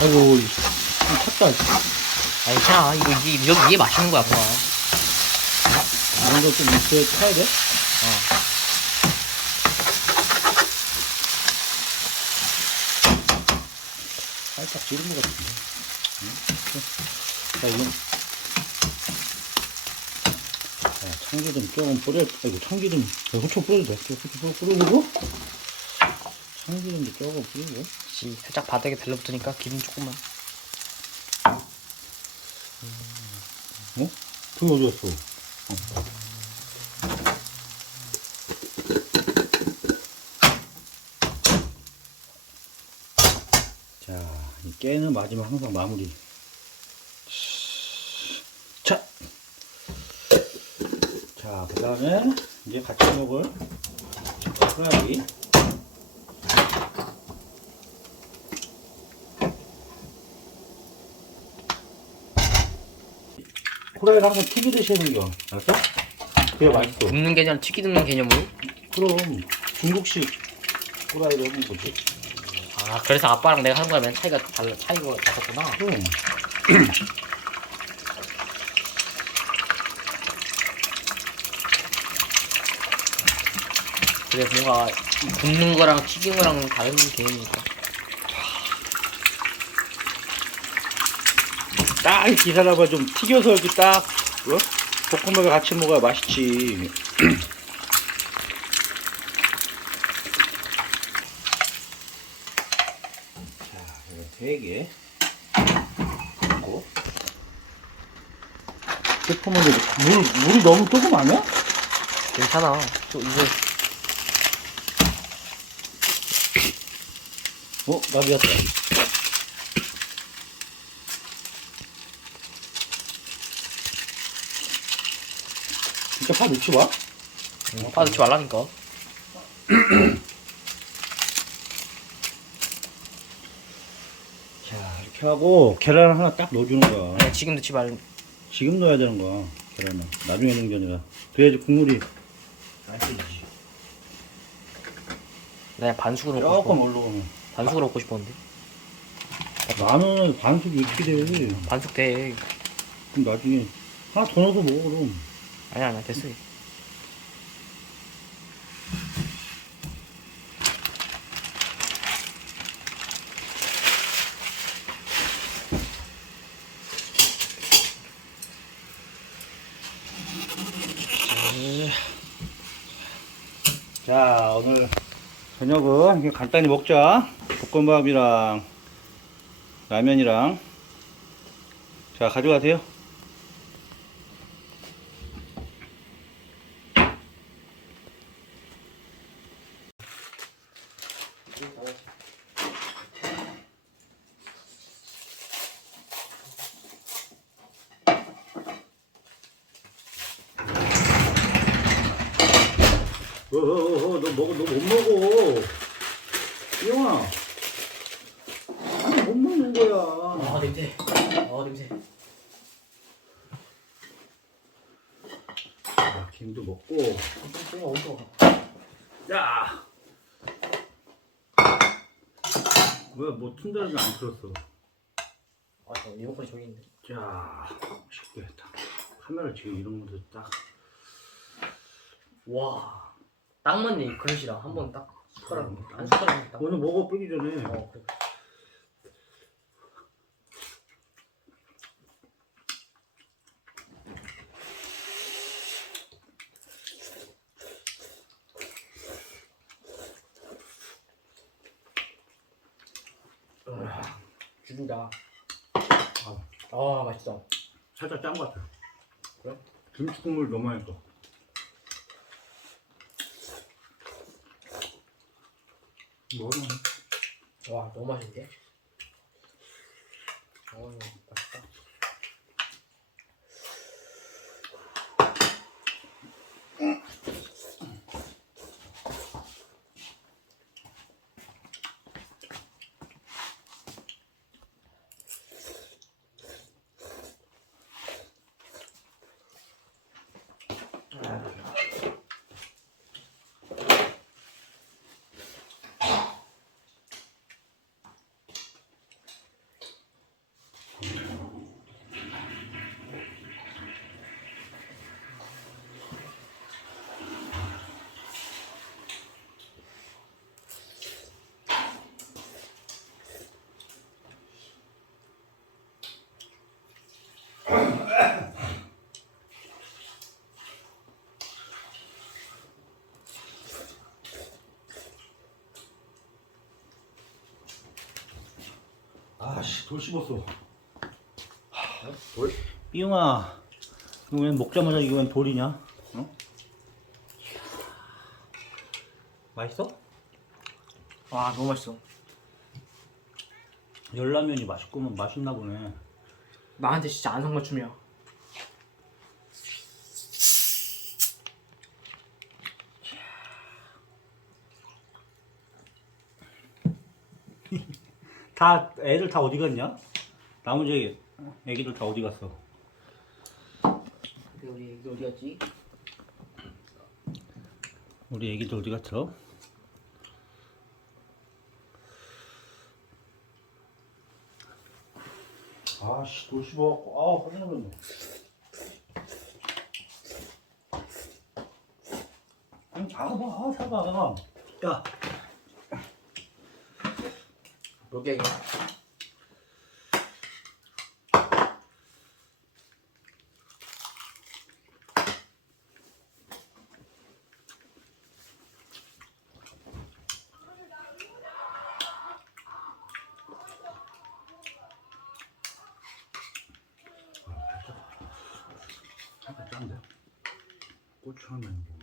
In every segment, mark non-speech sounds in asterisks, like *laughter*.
아이고, 좀 탔다. 아니 괜찮아 이거 이게 여기 이게 맛있는 거야 뭐야 이런 거좀 있어야 타야 돼? 어 살짝 지른 것 같은데. 응? 자, 이건. 자, 참기름 조금 뿌려, 아이고, 참기름, 야, 후추 뿌려도 돼. 후추 뿌려, 뿌리고. 참기름도 조금 뿌리고. 씨, 살짝 바닥에 달라붙으니까 기름 조금만 어? 그게 어디 갔어? 어. 자, 이 깨는 마지막 항상 마무리. 자, 자, 그 다음에 이제 같이 먹을 후라이. 후라이를 항상 튀기듯이 하는 겨. 알았어? 그게 맛있어. 굽는 개념 튀기 는 개념으로 그럼 중국식 후라이를 하는 거지. 아 그래서 아빠랑 내가 하는 거면 차이가 달라 차이가 있었구나 그럼. 그래 뭔가 이 굽는 거랑 튀긴 거랑 다른 개념이니까 딱 기사라봐 좀 튀겨서 이렇게 딱 어? 볶음밥에 같이 먹어야 맛있지. *clears throat* 자, 개. 그리고 스프면 물 물이 너무 조금 아니야? 괜찮아 또 이거 어, 나비 왔다. 파 넣지 마. 파 넣지 말라니까 자, 이렇게 하고 계란 하나 딱 넣어주는 거야. 아니, 지금 넣지 말 지금 넣어야 되는 거야. 계란은 나중에 넣는 게 아니라. 그래야지 국물이 맛있지. 내가 반숙으로 먹고 조금 싶어 올라오면. 반숙으로 먹고 싶었는데 나는 반숙이 어떻게 돼? 반숙 돼 그럼 나중에 하나 더 넣어서 먹어 그럼. 아니야 아니야 됐어 자 오늘 저녁은 이렇게 간단히 먹자. 볶음밥이랑 라면이랑. 자 가져가세요. 어어어 너 먹어 너 못 먹어. 이영아. 아니 못 먹는 거야. 아 냄새. 아 냄새. 자, 김도 먹고. 좀 어두워 야 뭐야 뭐 튼다는 안 틀었어. 아 저 리모컨이 저기 있는데. 자 쉽게 딱 카메라 지금 이런 것도 딱. 와, 딱 맞네 그릇이랑. 한번 딱 숟가락 한 숟가락 딱. 오늘 먹어 빼기 전에. 어, 그래. 으아, 죽인다. 아, 맛있어. 살짝 짠 것 같아 그래? 김치 국물 너무 떠 뭐는 와, 너무 맛있는데? 어, 맛있다. 돌 씹었어 돌? 삐용아 이거 웬 먹자마자 이거 웬 돌이냐? 어? 맛있어? 와 너무 맛있어 열라면이 맛있구면 맛있나 보네 나한테 진짜 안성맞춤이야 다 애들 다 어디 갔냐? 나머지 애기들 다 어디 갔어? 근데 우리 애기 어디 갔지? 우리 애기들 어디 갔어? 아씨 돌 씹어갖고 아우 작아봐 아 작아 야 몇 개야 이거? 살짝 짠데. 고추 뭐이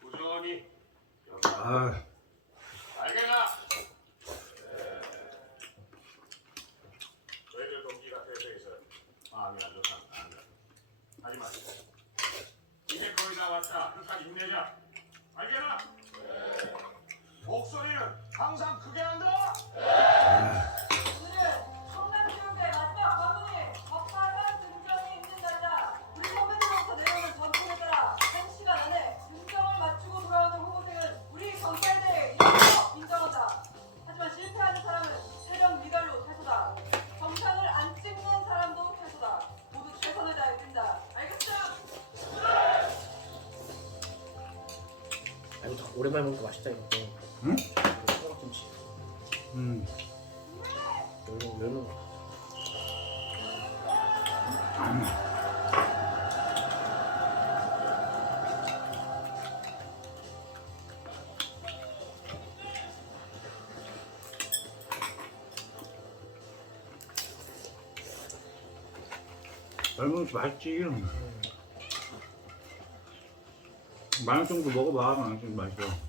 꾸준히 아 알겠나? 너희들 동기가 대세에서 마음이 안 좋다면 안 돼. 하지 마시고 이제 거의 다 왔다. 끝까지 힘내자. 알겠나? 목소리는 항상 크게 한다. 오늘은 성남교육의 마지막 관문이 법사관 등정이 있는 날이다. 우리 선배들로부터 내려오는 전통에 따라 한 시간 안에 등정을 마치고 돌아오는 후보생은 우리 경찰대에 이름으로 인정한다. 하지만 실패하는 사람은 체력 미달로 퇴소다. 정상을 안 찍는 사람도 퇴소다. 모두 최선을 다해 뛴다. 알겠죠? 아 이거 오랜만에 먹으니까 맛있다 이거 응? 음. 열무 열무 열무김치 맛있지. 마늘 정도 먹어봐. 마늘 좀 맛있어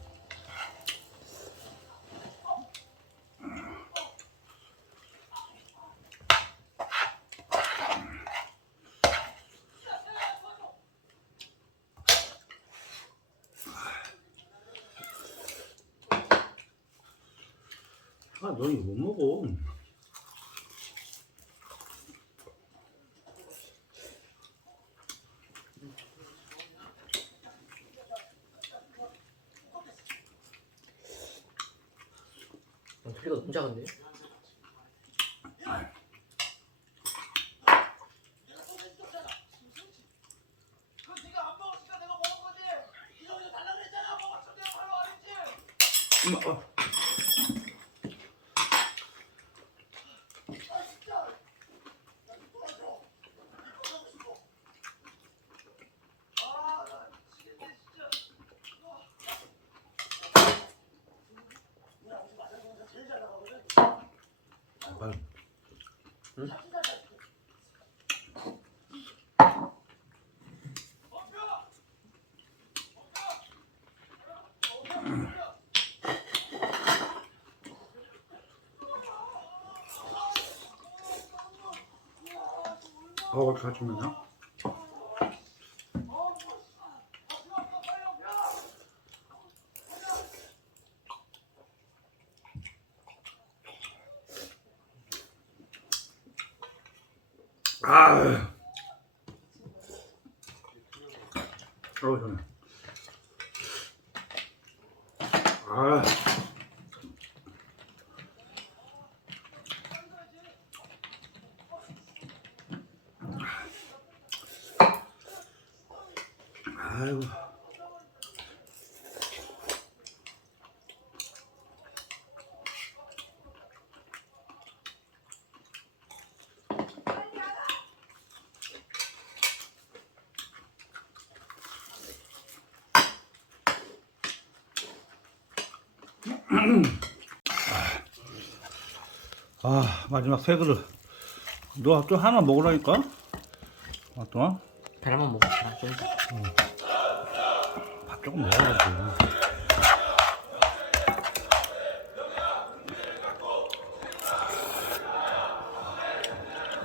아, 너 이거 못 먹어. 어, 소리가 너무 작은데? 아유. 어, 왜 같이 먹냐? 아. 아이고. 아 마지막 세 그릇. 너 또 하나 먹으라니까? 아, 또? 계란만 먹어 계란 좀밥 조금 먹어야지.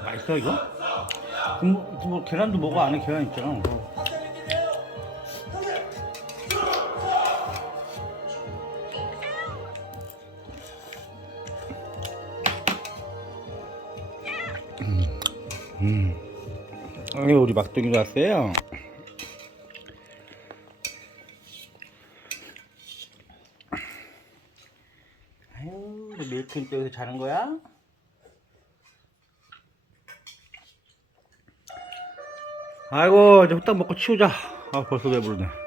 맛있어 이거? 그럼 뭐, 뭐 계란도 먹어 안에 계란 있잖아. 음, 음. 아니 우리 막둥이가 왔어요 아유 너 밀크인 때여서 자는 거야? 아이고 이제 후딱 먹고 치우자 아 벌써 배부르네